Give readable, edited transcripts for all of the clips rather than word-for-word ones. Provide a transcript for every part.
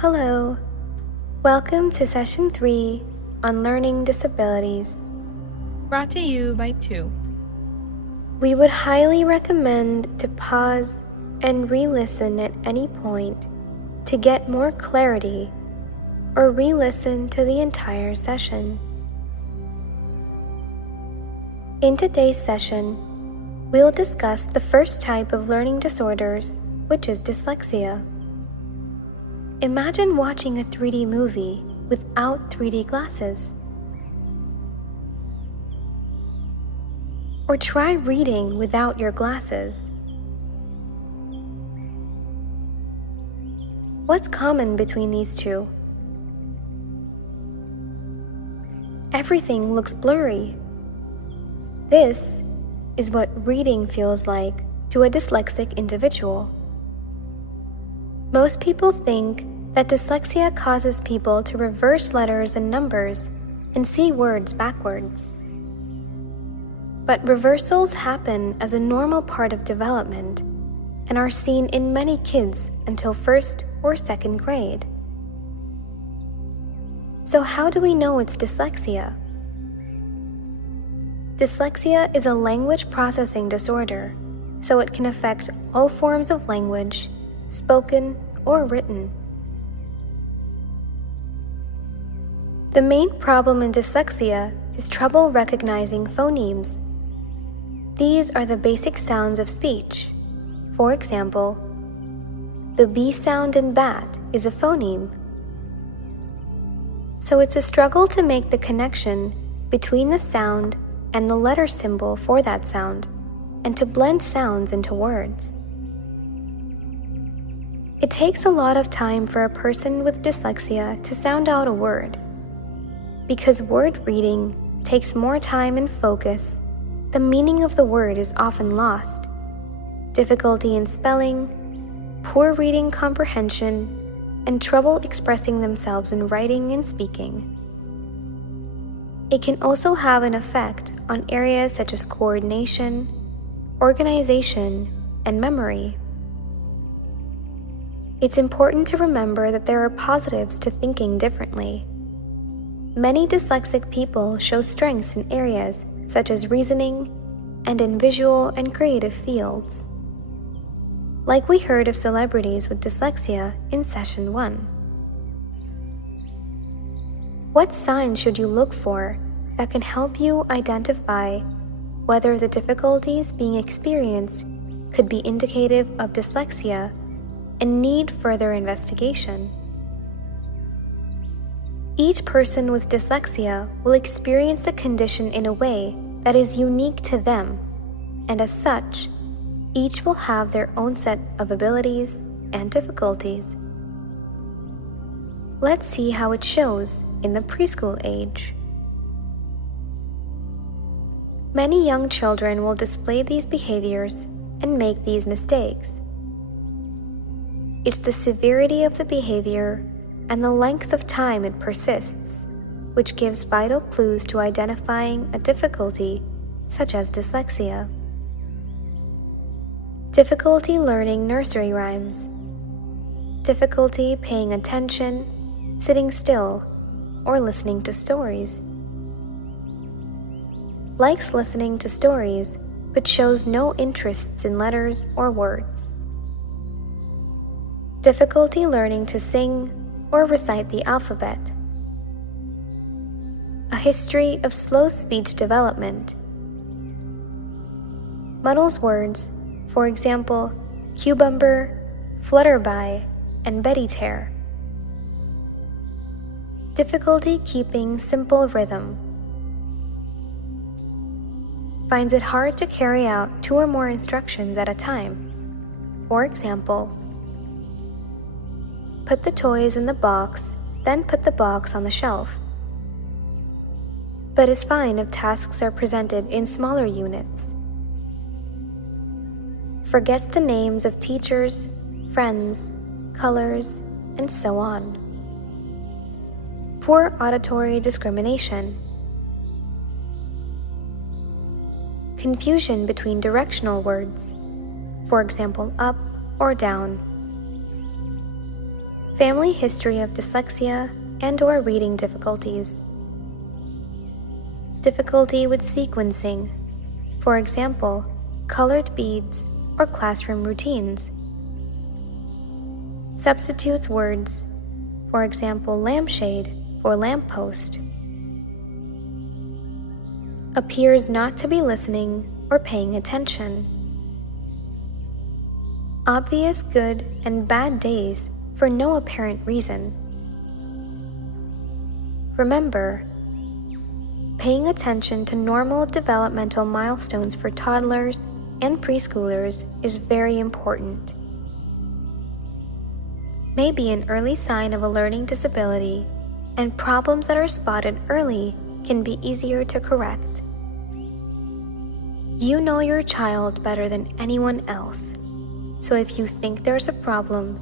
Hello, welcome to Session 3 on Learning Disabilities. Brought to you by 2. We would highly recommend to pause and re-listen at any point to get more clarity, or re-listen to the entire session. In today's session, we'll discuss the first type of learning disorders, which is dyslexia. Imagine watching a 3D movie without 3D glasses. Or try reading without your glasses. What's common between these two? Everything looks blurry. This is what reading feels like to a dyslexic individual. Most people think that dyslexia causes people to reverse letters and numbers and see words backwards. But reversals happen as a normal part of development and are seen in many kids until 1st or 2nd grade. So how do we know it's dyslexia? Dyslexia is a language processing disorder, so it can affect all forms of language, spoken or written. The main problem in dyslexia is trouble recognizing phonemes. These are the basic sounds of speech. For example, the B sound in bat is a phoneme. So it's a struggle to make the connection between the sound and the letter symbol for that sound, and to blend sounds into words. It takes a lot of time for a person with dyslexia to sound out a word. Because word reading takes more time and focus, the meaning of the word is often lost. Difficulty in spelling, poor reading comprehension, and trouble expressing themselves in writing and speaking. It can also have an effect on areas such as coordination, organization, and memory. It's important to remember that there are positives to thinking differently. Many dyslexic people show strengths in areas such as reasoning and in visual and creative fields. Like we heard of celebrities with dyslexia in Session 1. What signs should you look for that can help you identify whether the difficulties being experienced could be indicative of dyslexia and need further investigation? Each person with dyslexia will experience the condition in a way that is unique to them, and as such, each will have their own set of abilities and difficulties. Let's see how it shows in the preschool age. Many young children will display these behaviors and make these mistakes. It's the severity of the behavior and the length of time it persists, which gives vital clues to identifying a difficulty such as dyslexia. Difficulty learning nursery rhymes. Difficulty paying attention, sitting still, or listening to stories. Likes listening to stories, but shows no interests in letters or words. Difficulty learning to sing or recite the alphabet. A history of slow speech development. Muddles words, for example, cucumber, flutterby, and Betty tear. Difficulty keeping simple rhythm. Finds it hard to carry out 2 or more instructions at a time. For example, put the toys in the box, then put the box on the shelf. But is fine if tasks are presented in smaller units. Forgets the names of teachers, friends, colors, and so on. Poor auditory discrimination. Confusion between directional words, for example up or down. family history of dyslexia and/or reading difficulties, difficulty with sequencing, for example, colored beads or classroom routines, substitutes words, for example, lampshade for lamppost, appears not to be listening or paying attention, obvious good and bad days for no apparent reason. Remember, paying attention to normal developmental milestones for toddlers and preschoolers is very important. May be an early sign of a learning disability, and problems that are spotted early can be easier to correct. You know your child better than anyone else, so if you think there's a problem,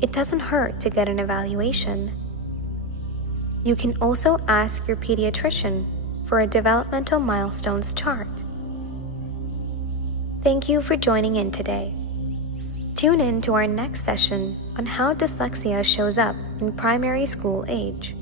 it doesn't hurt to get an evaluation. You can also ask your pediatrician for a developmental milestones chart. Thank you for joining in today. Tune in to our next session on how dyslexia shows up in primary school age.